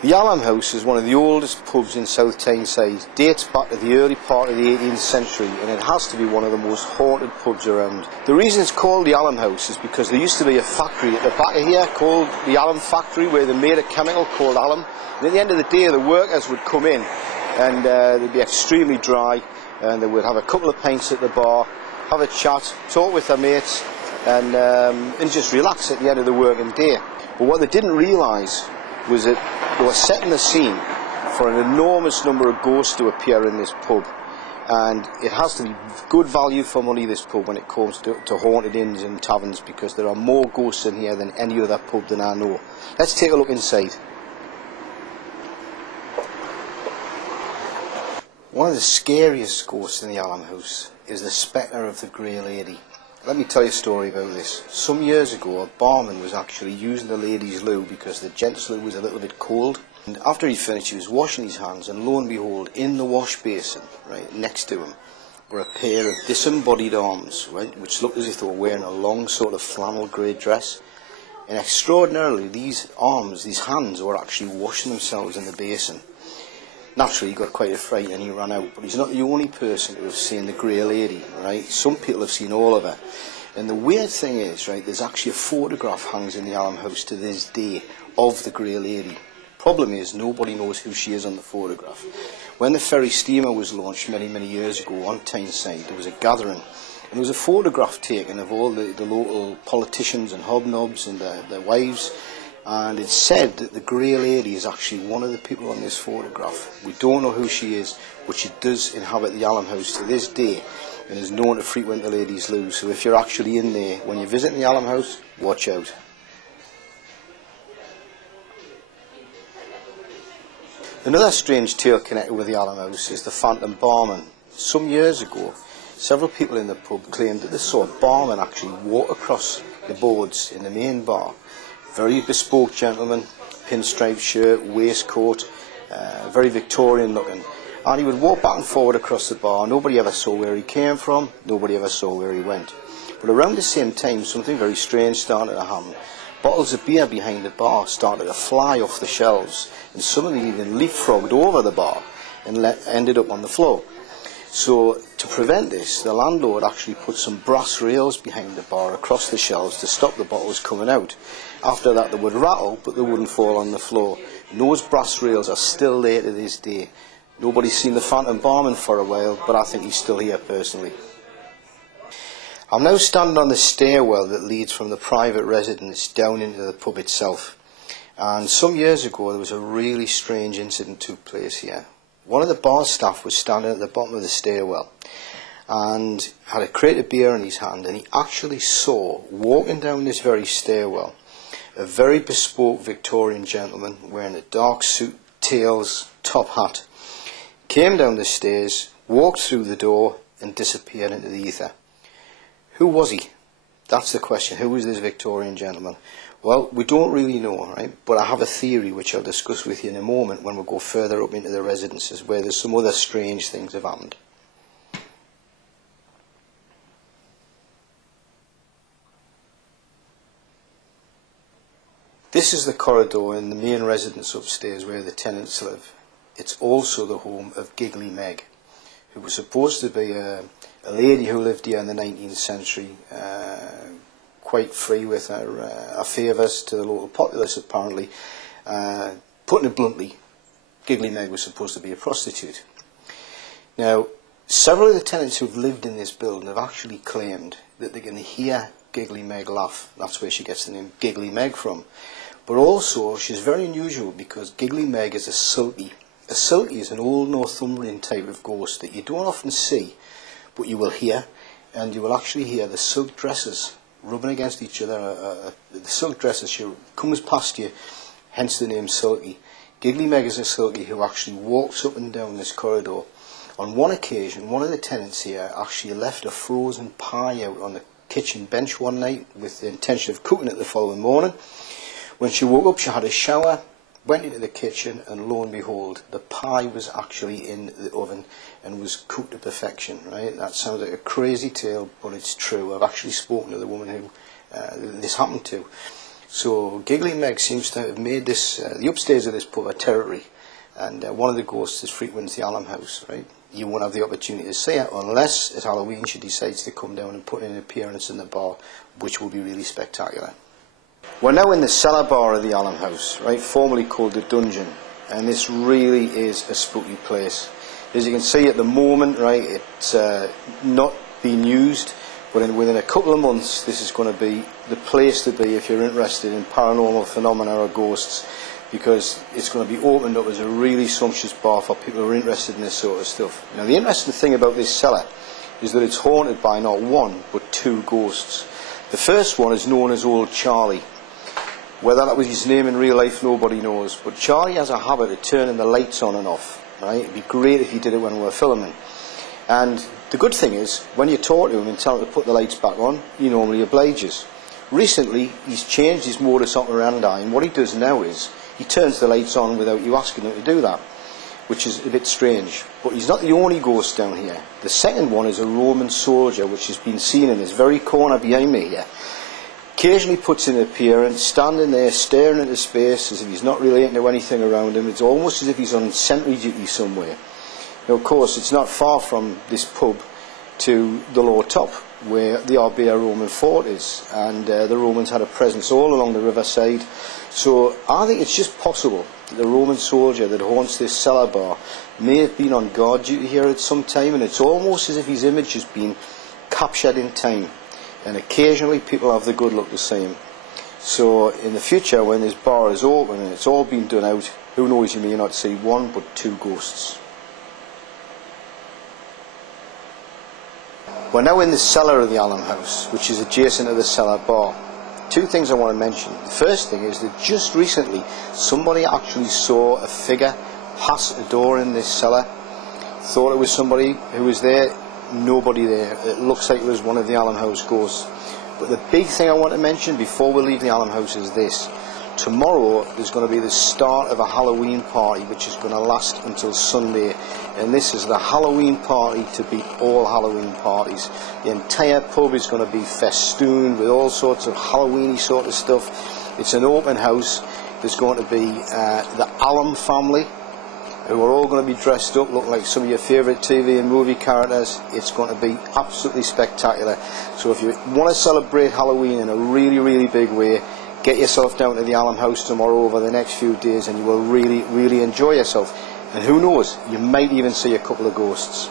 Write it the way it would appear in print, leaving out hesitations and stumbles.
The Allen House is one of the oldest pubs in South Tyneside. Dates back to the early part of the 18th century, and it has to be one of the most haunted pubs around. The reason it's called the Allen House is because there used to be a factory at the back of here called the Allen Factory, where they made a chemical called alum. And at the end of the day, the workers would come in and they'd be extremely dry, and they would have a couple of pints at the bar, have a chat, talk with their mates, and just relax at the end of the working day. But what they didn't realise was that they were setting the scene for an enormous number of ghosts to appear in this pub, and it has to be good value for money, this pub, when it comes to haunted inns and taverns, because there are more ghosts in here than any other pub that I know. Let's take a look inside. One of the scariest ghosts in the Allen House is the spectre of the Grey Lady. Let me tell you a story about this. Some years ago, a barman was actually using the ladies' loo because the gents' loo was a little bit cold. And after he finished, he was washing his hands, and lo and behold, in the wash basin, right next to him, were a pair of disembodied arms, right, which looked as if they were wearing a long sort of flannel grey dress. And extraordinarily, these arms, these hands, were actually washing themselves in the basin. Naturally, he got quite afraid and he ran out, but he's not the only person who has seen the Grey Lady, right? Some people have seen all of her. And the weird thing is, right, there's actually a photograph hangs in the Allen House to this day of the Grey Lady. Problem is, nobody knows who she is on the photograph. When the ferry steamer was launched many, many years ago on Tyneside, there was a gathering, and there was a photograph taken of all the local politicians and hobnobs and their wives. And it's said that the Grey Lady is actually one of the people on this photograph. We don't know who she is, but she does inhabit the Allen House to this day and is known to frequent the ladies' loo. So if you're actually in there when you're visiting the Allen House, watch out. Another strange tale connected with the Allen House is the Phantom Barman. Some years ago, several people in the pub claimed that they saw a barman actually walk across the boards in the main bar. Very bespoke gentleman, pinstripe shirt, waistcoat, very Victorian looking. And he would walk back and forward across the bar. Nobody ever saw where he came from, nobody ever saw where he went. But around the same time, something very strange started to happen. Bottles of beer behind the bar started to fly off the shelves, and some of them even leapfrogged over the bar and ended up on the floor. So to prevent this, the landlord actually put some brass rails behind the bar across the shelves to stop the bottles coming out. After that, they would rattle, but they wouldn't fall on the floor. And those brass rails are still there to this day. Nobody's seen the Phantom Barman for a while, but I think he's still here personally. I'm now standing on the stairwell that leads from the private residence down into the pub itself. And some years ago, there was a really strange incident took place here. One of the bar staff was standing at the bottom of the stairwell and had a crate of beer in his hand, and he actually saw, walking down this very stairwell, a very bespoke Victorian gentleman wearing a dark suit, tails, top hat, came down the stairs, walked through the door and disappeared into the ether. Who was he? That's the question. Who was this Victorian gentleman? Well, we don't really know, right? But I have a theory which I'll discuss with you in a moment when we go further up into the residences, where there's some other strange things have happened. This is the corridor in the main residence upstairs where the tenants live. It's also the home of Giggly Meg, who was supposed to be a lady who lived here in the 19th century, quite free with her favours to the local populace apparently. Putting it bluntly, Giggly Meg was supposed to be a prostitute. Now, several of the tenants who've lived in this building have actually claimed that they can hear Giggly Meg laugh. That's where she gets the name Giggly Meg from. But also, she's very unusual because Giggly Meg is a sulky. A sulky is an old Northumbrian type of ghost that you don't often see, but you will hear, and you will actually hear the silk dresses rubbing against each other. The silk dresses, she comes past you, hence the name Sulky. Giggly Meg is a sulky who actually walks up and down this corridor. On one occasion, one of the tenants here actually left a frozen pie out on the kitchen bench one night with the intention of cooking it the following morning. When she woke up, she had a shower, went into the kitchen, and lo and behold, the pie was actually in the oven and was cooked to perfection, right? That sounds like a crazy tale, but it's true. I've actually spoken to the woman who this happened to. So Giggly Meg seems to have made this, the upstairs of this pub, a territory, and one of the ghosts that frequents the Alum House, right? You won't have the opportunity to see her unless at Halloween she decides to come down and put in an appearance in the bar, which will be really spectacular. We're now in the cellar bar of the Alum House, right, formerly called the Dungeon, and this really is a spooky place. As you can see at the moment, right, it's not being used, but within a couple of months this is going to be the place to be if you're interested in paranormal phenomena or ghosts, because it's going to be opened up as a really sumptuous bar for people who are interested in this sort of stuff. Now the interesting thing about this cellar is that it's haunted by not one but two ghosts. The first one is known as Old Charlie. Whether that was his name in real life, nobody knows, but Charlie has a habit of turning the lights on and off, right? It'd be great if he did it when we were filming. And the good thing is, when you talk to him and tell him to put the lights back on, he normally obliges. Recently, he's changed his modus operandi, and what he does now is, he turns the lights on without you asking him to do that, which is a bit strange. But he's not the only ghost down here. The second one is a Roman soldier, which has been seen in this very corner behind me here. Occasionally puts in an appearance, standing there staring into space as if he's not relating to anything around him. It's almost as if he's on sentry duty somewhere. Now, of course, it's not far from this pub to the lower top, where the Arbea Roman fort is, and the Romans had a presence all along the riverside. So I think it's just possible that the Roman soldier that haunts this cellar bar may have been on guard duty here at some time, and it's almost as if his image has been captured in time, and occasionally people have the good luck to see him. So in the future, when this bar is open and it's all been done out, who knows, you may not see one but two ghosts. We're now in the cellar of the Alum House, which is adjacent to the cellar bar. Two things I want to mention. The first thing is that just recently somebody actually saw a figure pass a door in this cellar. Thought it was somebody who was there. Nobody there. It looks like it was one of the Alum House ghosts. But the big thing I want to mention before we leave the Alum House is this. Tomorrow there's going to be the start of a Halloween party which is going to last until Sunday, and this is the Halloween party to beat all Halloween parties. The entire pub is going to be festooned with all sorts of Halloweeny sort of stuff. It's an open house. There's going to be the Alum family, who are all going to be dressed up looking like some of your favourite TV and movie characters. It's going to be absolutely spectacular. So if you want to celebrate Halloween in a really, really big way, get yourself down to the Alum House tomorrow over the next few days, and you will really, really enjoy yourself. And who knows, you might even see a couple of ghosts.